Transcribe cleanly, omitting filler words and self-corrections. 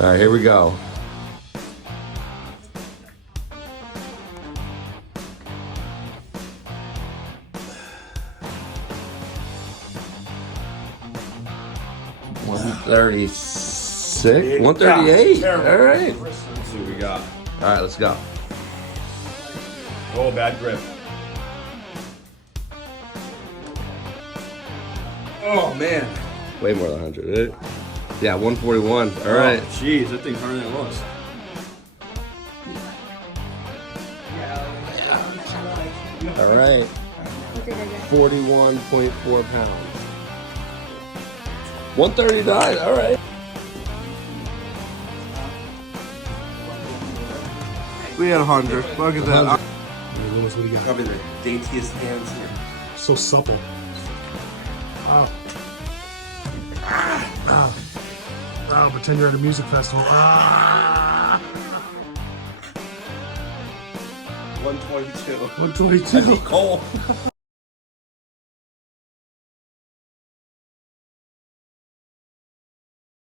All right, here we go. $136, $138. All right. Let's see what we got. All right, let's go. Oh, bad grip. Oh, man. Way more than 100, right? Yeah, 141. All right. Oh, jeez, that thing's harder than it looks. All right. 41.4 pounds. 139. All right. We had 100. Look at that. Lewis, what do you got? Probably the daintiest hands here. So supple. Wow. Wow, pretend you're at a music festival. 122. 122. Cole.